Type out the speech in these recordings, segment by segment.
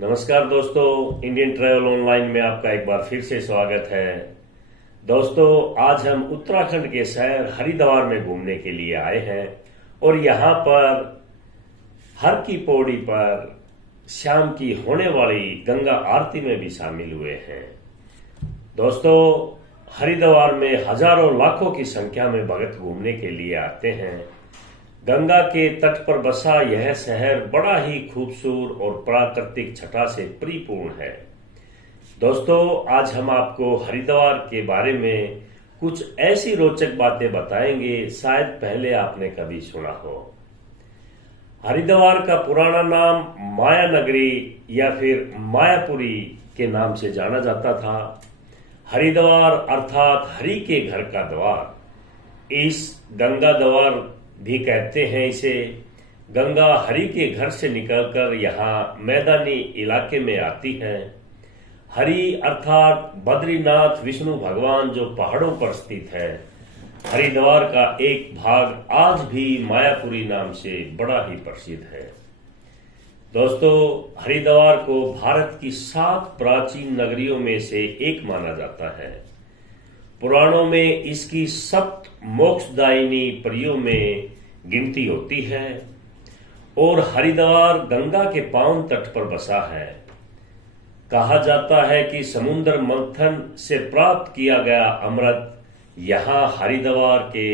नमस्कार दोस्तों, Indian travel online में आपका एक बार फिर से स्वागत है। दोस्तों, आज हम उत्तराखंड के शहर हरिद्वार में घूमने के लिए आए हैं और यहाँ पर हर की पौड़ी पर शाम की होने वाली गंगा आरती में भी शामिल हुए हैं। दोस्तों, हरिद्वार में हजारों लाखों की संख्या में भक्त घूमने के लिए आते हैं। गंगा के तट पर बसा यह शहर बड़ा ही खूबसूरत और प्राकृतिक छटा से परिपूर्ण है। दोस्तों, आज हम आपको हरिद्वार के बारे में कुछ ऐसी रोचक बातें बताएंगे शायद पहले आपने कभी सुना हो। हरिद्वार का पुराना नाम माया नगरी या फिर मायापुरी के नाम से जाना जाता था। हरिद्वार अर्थात हरि के घर का द्वार। इस गंगा द्वार भी कहते हैं इसे। गंगा हरि के घर से निकलकर यहाँ मैदानी इलाके में आती है। हरि अर्थात बद्रीनाथ विष्णु भगवान जो पहाड़ों पर स्थित है। हरिद्वार का एक भाग आज भी मायापुरी नाम से बड़ा ही प्रसिद्ध है। दोस्तों, हरिद्वार को भारत की 7 प्राचीन नगरियों में से एक माना जाता है। पुराणों में इसकी 7 मोक्षदायिनी परियों में गिनती होती है और हरिद्वार गंगा के पावन तट पर बसा है। कहा जाता है कि समुद्र मंथन से प्राप्त किया गया अमृत यहाँ हरिद्वार के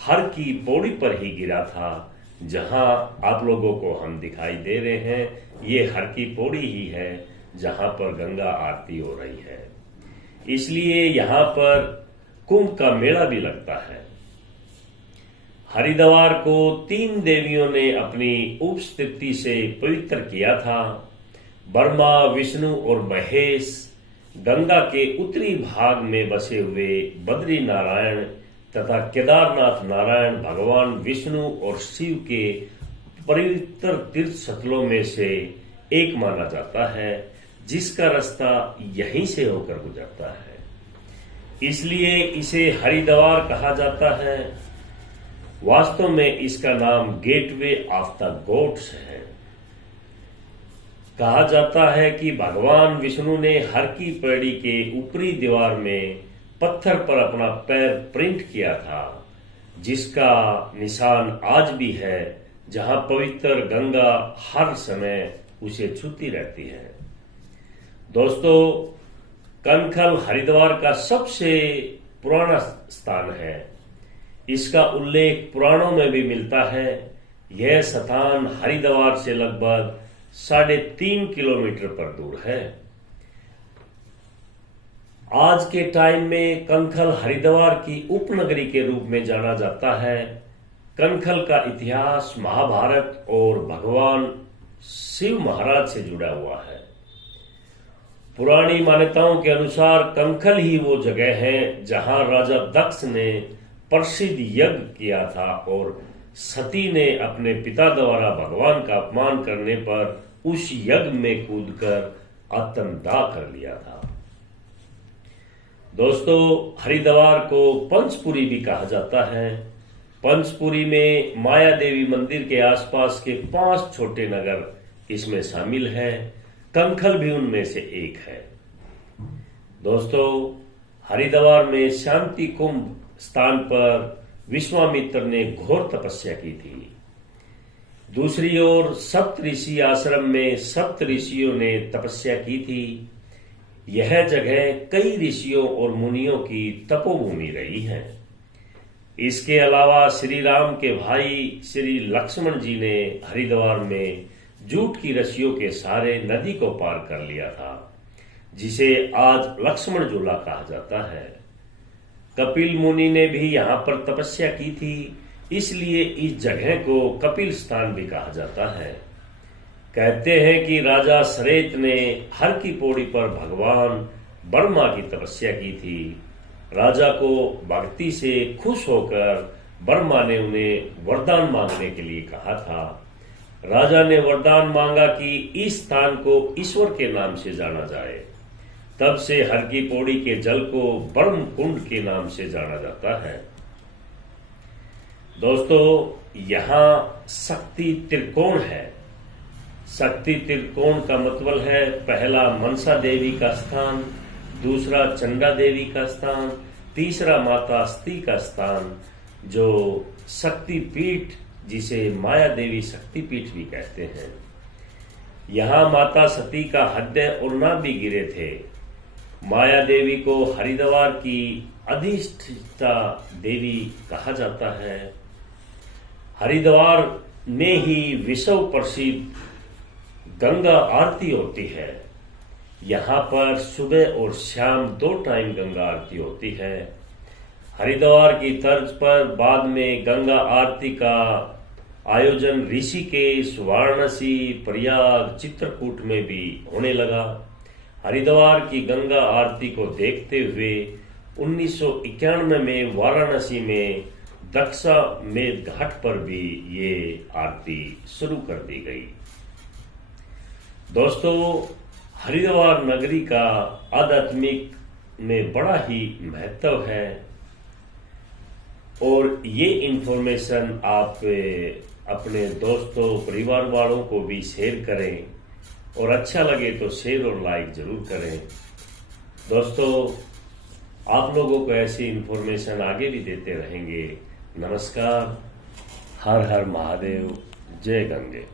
हर की पौड़ी पर ही गिरा था। जहां आप लोगों को हम दिखाई दे रहे हैं, ये हर की पौड़ी ही है जहां पर गंगा आरती हो रही है। इसलिए यहाँ पर कुंभ का मेला भी लगता है। हरिद्वार को 3 देवियों ने अपनी उपस्थिति से पवित्र किया था। ब्रह्मा, विष्णु और महेश गंगा के उत्तरी भाग में बसे हुए बद्री नारायण तथा केदारनाथ नारायण भगवान विष्णु और शिव के पवित्र तीर्थ स्थलों में से एक माना जाता है, जिसका रास्ता यहीं से होकर गुजरता है। इसलिए इसे हरिद्वार कहा जाता है। वास्तव में इसका नाम गेटवे ऑफ द गॉड्स है। कहा जाता है कि भगवान विष्णु ने हर की पौड़ी के ऊपरी दीवार में पत्थर पर अपना पैर प्रिंट किया था, जिसका निशान आज भी है, जहां पवित्र गंगा हर समय उसे छूती रहती है। दोस्तों, कनखल हरिद्वार का सबसे पुराना स्थान है। इसका उल्लेख पुराणों में भी मिलता है। यह स्थान हरिद्वार से लगभग 3.5 किलोमीटर पर दूर है। आज के टाइम में कनखल हरिद्वार की उपनगरी के रूप में जाना जाता है। कनखल का इतिहास महाभारत और भगवान शिव महाराज से जुड़ा हुआ है। पुरानी मान्यताओं के अनुसार कनखल ही वो जगह है जहां राजा दक्ष ने प्रसिद्ध यज्ञ किया था और सती ने अपने पिता द्वारा भगवान का अपमान करने पर उस यज्ञ में कूदकर आत्मदाह कर लिया था। दोस्तों, हरिद्वार को पंचपुरी भी कहा जाता है। पंचपुरी में माया देवी मंदिर के आसपास के 5 छोटे नगर इसमें शामिल हैं। कनखल भी उनमें से एक है। दोस्तों, हरिद्वार में शांति कुंभ स्थान पर विश्वामित्र ने घोर तपस्या की थी। दूसरी ओर सप्तऋषि आश्रम में 7 ऋषियों ने तपस्या की थी। यह जगह कई ऋषियों और मुनियों की तपोभूमि रही है। इसके अलावा श्री राम के भाई श्री लक्ष्मण जी ने हरिद्वार में जूट की रस्सियों के सहारे नदी को पार कर लिया था, जिसे आज लक्ष्मण झूला कहा जाता है। कपिल मुनि ने भी यहाँ पर तपस्या की थी, इसलिए इस जगह को कपिल स्थान भी कहा जाता है। कहते हैं कि राजा श्रेत ने हर की पौड़ी पर भगवान ब्रह्मा की तपस्या की थी। राजा को भक्ति से खुश होकर ब्रह्मा ने उन्हें वरदान मांगने के लिए कहा था। राजा ने वरदान मांगा कि इस स्थान को ईश्वर के नाम से जाना जाए। तब से हर की पौड़ी के जल को ब्रह्म कुंड के नाम से जाना जाता है। दोस्तों, यहाँ शक्ति त्रिकोण है। शक्ति त्रिकोण का मतलब है पहला मनसा देवी का स्थान, दूसरा चंडा देवी का स्थान, तीसरा माता सती का स्थान जो शक्ति पीठ जिसे माया देवी शक्ति पीठ भी कहते हैं। यहाँ माता सती का हृदय और नाभ भी गिरे थे। माया देवी को हरिद्वार की अधिष्ठिता देवी कहा जाता है। हरिद्वार में ही विश्व प्रसिद्ध गंगा आरती होती है। यहाँ पर सुबह और शाम 2 टाइम गंगा आरती होती है। हरिद्वार की तर्ज पर बाद में गंगा आरती का आयोजन ऋषिकेश, वाराणसी, प्रयाग, चित्रकूट में भी होने लगा। हरिद्वार की गंगा आरती को देखते हुए 1991 में वाराणसी में दक्षामेध घाट पर भी ये आरती शुरू कर दी गई। दोस्तों, हरिद्वार नगरी का आध्यात्मिक में बड़ा ही महत्व है और ये इंफॉर्मेशन आप अपने दोस्तों, परिवार वालों को भी शेयर करें और अच्छा लगे तो शेयर और लाइक जरूर करें। दोस्तों, आप लोगों को ऐसी इंफॉर्मेशन आगे भी देते रहेंगे। नमस्कार, हर हर महादेव, जय गंगे।